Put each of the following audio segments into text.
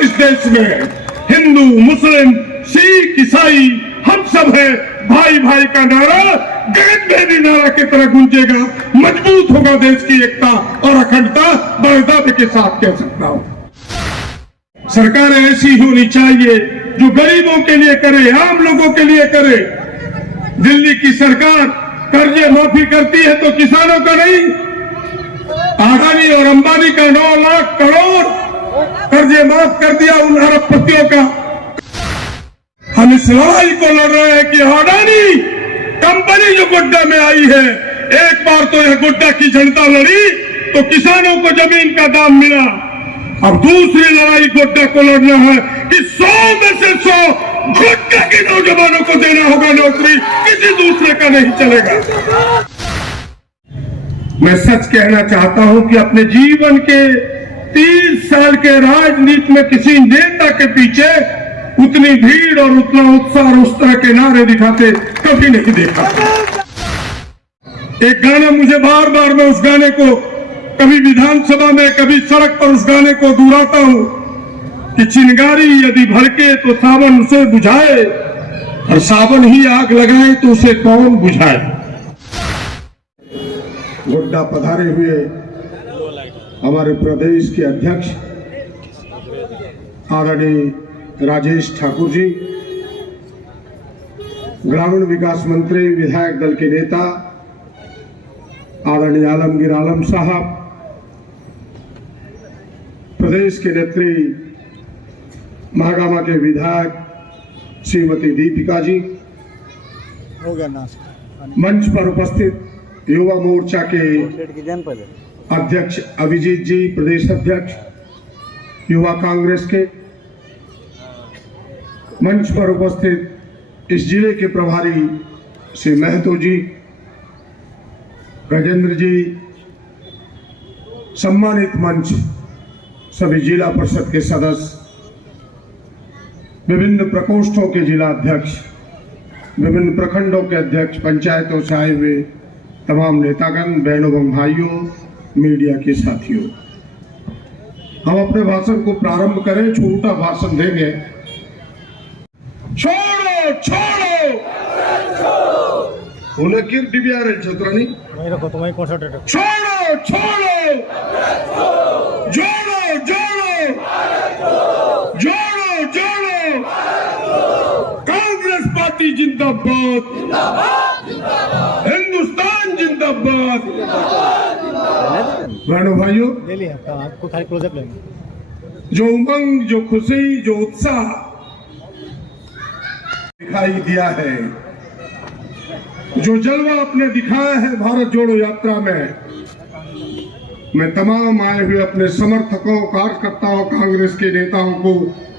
अधिकार इस देश में। हिंदू, मुस्लिम, सिख, ईसाई हम सब है। भाई भाई का नारा गगनभेदी नारा की तरह गूंजेगा। मजबूत होगा देश की एकता और अखंडता। बड़े दावे के साथ कह सकता हूं, सरकार ऐसी होनी चाहिए जो गरीबों के लिए करे, आम लोगों के लिए करे। दिल्ली की सरकार कर्जे माफी करती है तो किसानों का नहीं। अडानी और अंबानी का 9 लाख करोड़ कर्जे माफ कर दिया उन अरबपतियों का। हम इस लड़ाई को लड़ रहे हैं कि अडानी कंपनी जो गोड्डा में आई है, एक बार तो यह गोड्डा की जनता लड़ी तो किसानों को जमीन का दाम मिला। अब दूसरी लड़ाई गोड्डा को लड़ना है कि 100 में से 100 गोड्डा के नौजवानों को देना होगा नौकरी, किसी दूसरे का नहीं चलेगा। मैं सच कहना चाहता हूं कि अपने जीवन के 30 साल के राजनीति में किसी नेता के पीछे उतनी भीड़ और उतना उत्साह और उस तरह के नारे दिखाते कभी नहीं देखा। एक गाना मुझे बार बार, मैं उस गाने को कभी विधानसभा में कभी सड़क पर उस गाने को दोहराता हूं कि चिंगारी यदि भड़के तो सावन उसे बुझाए, और सावन ही आग लगाए तो उसे कौन बुझाए। गोड्डा पधारे हुए हमारे प्रदेश के अध्यक्ष आदरणीय राजेश ठाकुर जी, ग्रामीण विकास मंत्री, विधायक दल के नेता आदरणीय आलमगीर आलम साहब, प्रदेश के नेत्री महागामा के विधायक श्रीमती दीपिका जी, मंच पर उपस्थित युवा मोर्चा के अध्यक्ष अभिजीत जी, प्रदेश अध्यक्ष युवा कांग्रेस के, मंच पर उपस्थित इस जिले के प्रभारी श्री महतो जी, गजेंद्र जी, सम्मानित मंच सभी जिला परिषद के सदस्य, विभिन्न प्रकोष्ठों के जिला अध्यक्ष, विभिन्न प्रखंडों के अध्यक्ष, पंचायतों से आए हुए तमाम नेतागण, बहनों एवं भाइयों, मीडिया के साथियों, हम अपने भाषण को प्रारंभ करें। छोटा भाषण देंगे। छोड़ो छोड़ो उन्हें किर डिबियारे छत्रानी छोड़ो छोड़ो, जोड़ो जोड़ो, जोड़ो जोड़ो, कांग्रेस पार्टी जिंदाबाद, हिंदुस्तान जिंदाबाद। बहनों भाइयों, आपको खाली क्लोजअप लेंगे। जो उमंग, जो खुशी, जो उत्साह दिखाई दिया है, जो जलवा आपने दिखाया है भारत जोड़ो यात्रा में, मैं तमाम आए हुए अपने समर्थकों, कार्यकर्ताओं, कांग्रेस के नेताओं को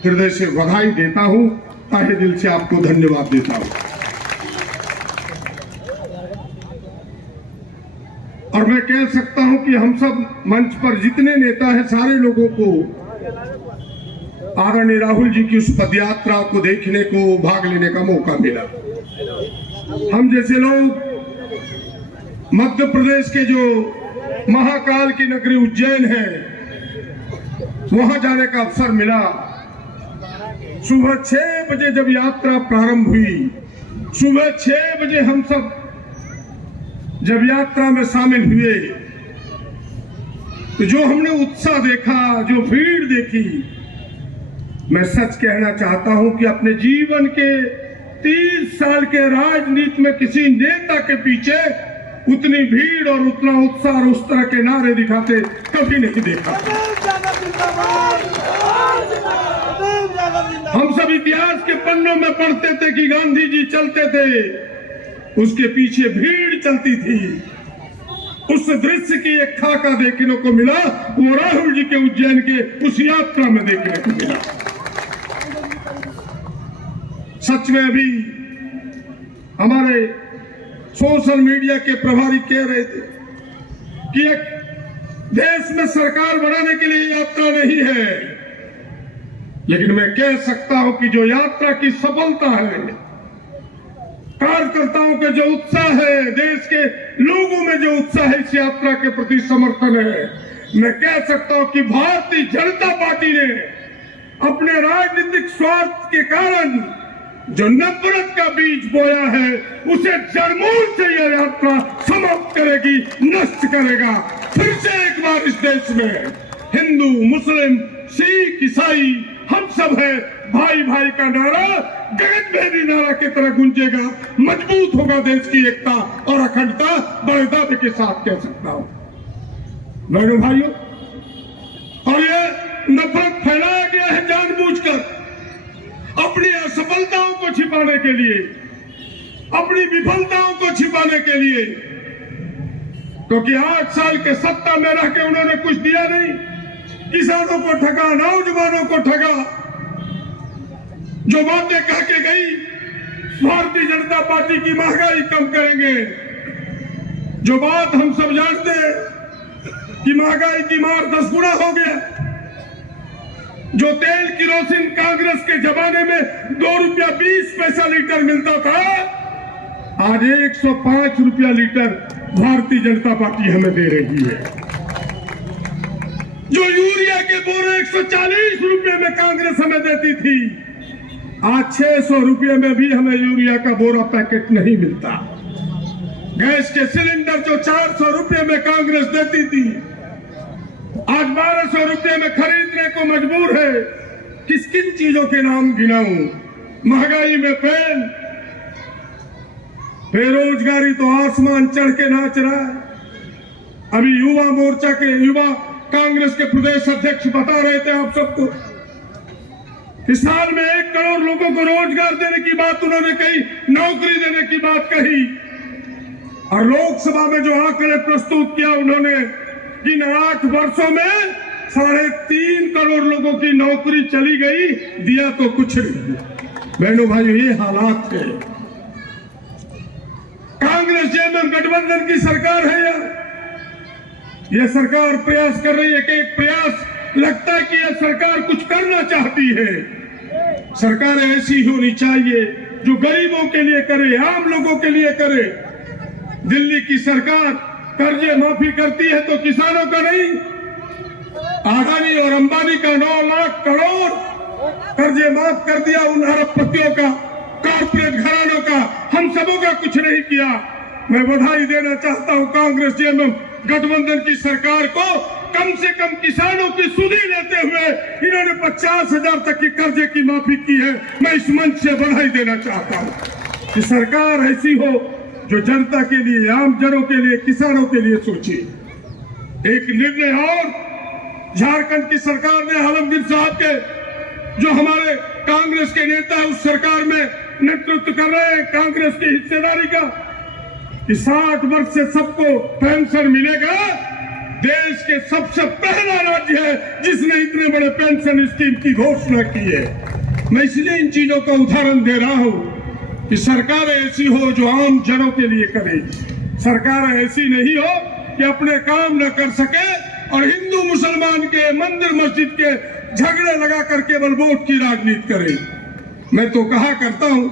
हृदय से बधाई देता हूं, तहे दिल से आपको धन्यवाद देता हूं। और मैं कह सकता हूं कि हम सब मंच पर जितने नेता हैं, सारे लोगों को आदरणीय राहुल जी की उस पदयात्रा को देखने को, भाग लेने का मौका मिला। हम जैसे लोग मध्य प्रदेश के जो महाकाल की नगरी उज्जैन है, वहां जाने का अवसर मिला। सुबह 6 बजे जब यात्रा प्रारंभ हुई, सुबह 6 बजे हम सब जब यात्रा में शामिल हुए, तो जो हमने उत्साह देखा, जो भीड़ देखी, मैं सच कहना चाहता हूं कि अपने जीवन के 30 साल के राजनीति में किसी नेता के पीछे उतनी भीड़ और उतना उत्साह और उस तरह के नारे दिखाते कभी नहीं देखा। हम सब इतिहास के पन्नों में पढ़ते थे कि गांधी जी चलते थे, उसके पीछे भीड़ चलती थी। उस दृश्य की एक खाका देखने को मिला, वो राहुल जी के उज्जैन के उस यात्रा में देखने को मिला। सच में अभी हमारे सोशल मीडिया के प्रभारी कह रहे थे कि एक देश में सरकार बनाने के लिए यात्रा नहीं है, लेकिन मैं कह सकता हूं कि जो यात्रा की सफलता है, कार्यकर्ताओं के जो उत्साह है, देश के लोगों में जो उत्साह है इस यात्रा के प्रति समर्थन है, मैं कह सकता हूं कि भारतीय जनता पार्टी ने अपने राजनीतिक स्वार्थ के कारण जो नफरत का बीज बोया है उसे जड़मूल से यह यात्रा समाप्त करेगी, नष्ट करेगा। फिर से एक बार इस देश में हिंदू, मुस्लिम, सिख, ईसाई हम सब है, भाई भाई का नारा गगनभेदी नारा की तरह गूंजेगा। मजबूत होगा देश की एकता और अखंडता, बड़े दावे के साथ कह सकता हूं। मेरे भाइयों, और ये नफरत फैलाया गया है जानबूझकर अपनी असफलताओं को छिपाने के लिए, अपनी विफलताओं को छिपाने के लिए, क्योंकि 8 साल के सत्ता में रह के उन्होंने कुछ दिया नहीं। किसानों को ठगा, नौजवानों को ठगा। जो बातें कह के गई भारतीय जनता पार्टी की महंगाई कम करेंगे, जो बात हम सब जानते हैं कि महंगाई की मार 10 गुना हो गया। जो तेल किरोसिन कांग्रेस के जमाने में 2 रुपया 20 पैसा लीटर मिलता था, आज 105 रुपया लीटर भारतीय जनता पार्टी हमें दे रही है। जो यूरिया के बोरे 140 रुपये में कांग्रेस हमें देती थी, आज 600 रुपये में भी हमें यूरिया का बोरा पैकेट नहीं मिलता। गैस के सिलेंडर जो 400 रुपये में कांग्रेस देती थी, आज 1200 रुपये में खरीदने को मजबूर है। किस किन चीजों के नाम गिनाऊं? महंगाई में फेल, बेरोजगारी तो आसमान चढ़ के नाच रहा है। अभी युवा मोर्चा के युवा कांग्रेस के प्रदेश अध्यक्ष बता रहे थे आप सबको कि साल में 1 करोड़ लोगों को रोजगार देने की बात उन्होंने कही, नौकरी देने की बात कही। और लोकसभा में जो आंकड़े प्रस्तुत किया उन्होंने, इन 8 वर्षों में 3.5 करोड़ लोगों की नौकरी चली गई, दिया तो कुछ नहीं। बहनों भाइयों, ये हालात है। कांग्रेस जेएमएम गठबंधन की सरकार है यार। यह सरकार प्रयास कर रही है कि एक प्रयास लगता है कि यह सरकार कुछ करना चाहती है। सरकार ऐसी होनी चाहिए जो गरीबों के लिए करे, आम लोगों के लिए करे। दिल्ली की सरकार कर्जे माफी करती है तो किसानों का नहीं। अडानी और अंबानी का 9 लाख करोड़ कर्जे माफ कर दिया, उन अरबपतियों का, कारपोरेट घरानों का, हम सबों का कुछ नहीं किया। मैं बधाई देना चाहता हूं कांग्रेस जेएमएम गठबंधन की सरकार को। कम से कम किसानों की सुधि लेते हुए इन्होंने 50,000 तक की कर्जे की माफी की है। मैं इस मंच से बधाई देना चाहता हूं कि सरकार ऐसी हो जो जनता के लिए, आम जनों के लिए, किसानों के लिए सोचे। एक निर्णय और झारखंड की सरकार ने आलमगीर साहब के, जो हमारे कांग्रेस के नेता है, उस सरकार में नेतृत्व कर रहे हैं कांग्रेस की हिस्सेदारी का, कि 60 वर्ष से सबको पेंशन मिलेगा। देश के सबसे पहला राज्य है जिसने इतने बड़े पेंशन स्कीम की घोषणा की है। मैं इसलिए इन चीजों का उदाहरण दे रहा हूं कि सरकार ऐसी हो जो आम जनों के लिए करे। सरकार ऐसी नहीं हो कि अपने काम न कर सके और हिंदू मुसलमान के, मंदिर मस्जिद के झगड़े लगाकर केवल वोट की राजनीति करे। मैं तो कहा करता हूं,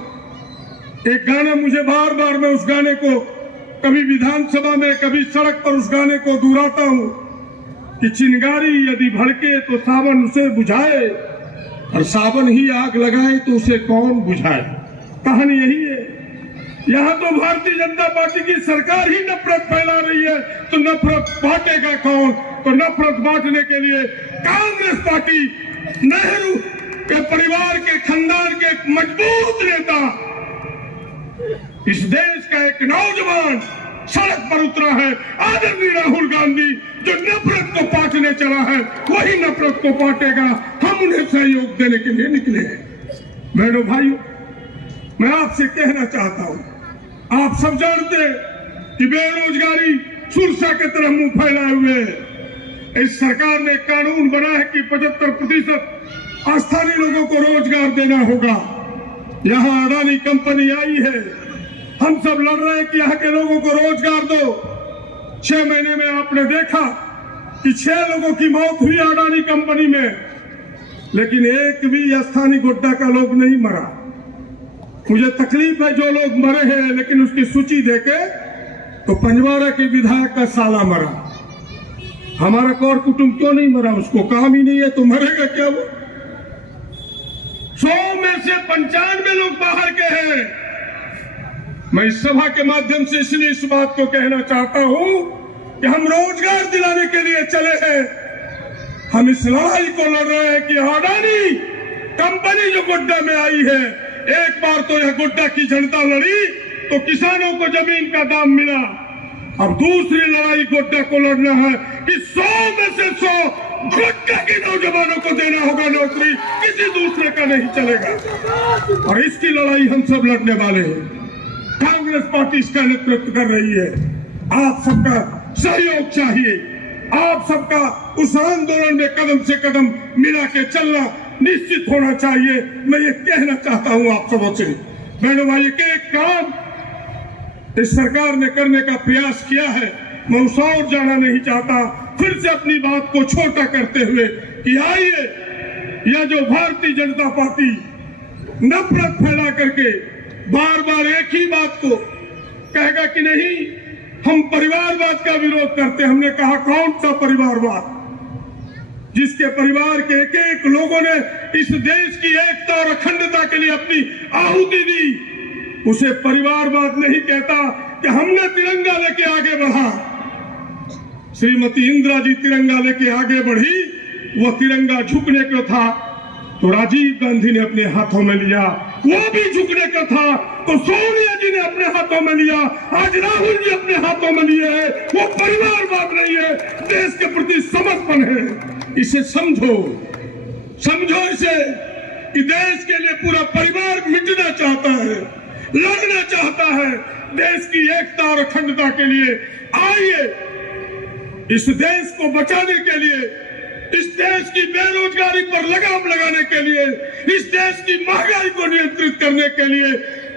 एक गाना मुझे बार बार, मैं उस गाने को कभी विधानसभा में, कभी सड़क पर उस गाने को दोहराता हूं कि चिंगारी यदि भड़के तो सावन उसे बुझाए, और सावन ही आग लगाए तो उसे कौन बुझाए। कहानी यही है। यहाँ तो भारतीय जनता पार्टी की सरकार ही नफरत फैला रही है, तो नफरत बांटेगा कौन? तो नफरत बांटने के लिए कांग्रेस पार्टी, नेहरू के परिवार के, खानदान के एक मजबूत नेता, इस देश का एक नौजवान सड़क पर उतरा है, आदरणीय राहुल गांधी, जो नफरत को बांटने चला है, वही नफरत को बांटेगा। हम उन्हें सहयोग देने के लिए निकले हैं। बहनों भाइयों, मैं आपसे कहना चाहता हूं, आप सब जानते हैं कि बेरोजगारी सुरसा के तरह मुंह फैलाए हुए है। इस सरकार ने कानून बना है कि 75% स्थानीय लोगों को रोजगार देना होगा। यहाँ अडानी कंपनी आई है, हम सब लड़ रहे हैं कि यहाँ के लोगों को रोजगार दो। 6 महीने में आपने देखा कि 6 लोगों की मौत हुई अडानी कंपनी में, लेकिन एक भी स्थानीय गोड्डा का लोग नहीं मरा। मुझे तकलीफ है जो लोग मरे हैं, लेकिन उसकी सूची देके तो पंजवारा के विधायक का साला मरा। हमारा कौर कुटुंब क्यों नहीं मरा? उसको काम ही नहीं है तो मरेगा क्या वो? से 95 लोग बाहर के हैं। मैं इस सभा के माध्यम से इसलिए इस बात को कहना चाहता हूं कि हम रोजगार दिलाने के लिए चले हैं। हम इस लड़ाई को लड़ रहे हैं कि अडानी कंपनी जो गोड्डा में आई है, एक बार तो यह गोड्डा की जनता लड़ी तो किसानों को जमीन का दाम मिला। अब दूसरी लड़ाई गोड्डा को लड़ना है कि 100 में से 100 गोड्डा के नौजवानों को देना होगा नौकरी, किसी दूसरे का नहीं चलेगा। और इसकी लड़ाई हम सब लड़ने वाले हैं। कांग्रेस पार्टी इसका नेतृत्व कर रही है। आप सबका सहयोग चाहिए। आप सबका उस आंदोलन में कदम से कदम मिला के चलना निश्चित होना चाहिए। मैं ये कहना चाहता हूं आप सबों से, बहनों भाई, एक काम इस सरकार ने करने का प्रयास किया है। मैं उस और जाना नहीं चाहता, फिर से अपनी बात को छोटा करते हुए कि आइए, यह जो भारतीय जनता पार्टी नफरत फैला करके बार बार एक ही बात को कहेगा कि नहीं हम परिवारवाद का विरोध करते। हमने कहा कौन सा परिवारवाद? जिसके परिवार के एक एक लोगों ने इस देश की एकता और अखंडता के लिए अपनी आहुति दी, उसे परिवारवाद नहीं कहता। कि हमने तिरंगा लेके आगे बढ़ा, श्रीमती इंदिरा जी तिरंगा लेके आगे बढ़ी, वह तिरंगा झुकने को था तो राजीव गांधी ने अपने हाथों में लिया, वो भी झुकने का था तो सोनिया जी ने अपने हाथों में लिया, आज राहुल जी अपने हाथों में लिए है। वो परिवारवाद नहीं है, देश के प्रति समर्पण है। इसे समझो, समझो इसे कि देश के लिए पूरा परिवार मिटना चाहता है, लड़ना चाहता है देश की एकता और अखंडता के लिए। आइए, इस देश को बचाने के लिए, इस देश की बेरोजगारी पर लगाम लगाने के लिए, इस देश की महंगाई को नियंत्रित करने के लिए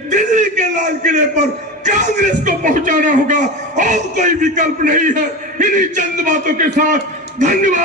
दिल्ली के लाल किले पर कांग्रेस को पहुंचाना होगा और कोई विकल्प नहीं है। इन्हीं चंद बातों के साथ धन्यवाद।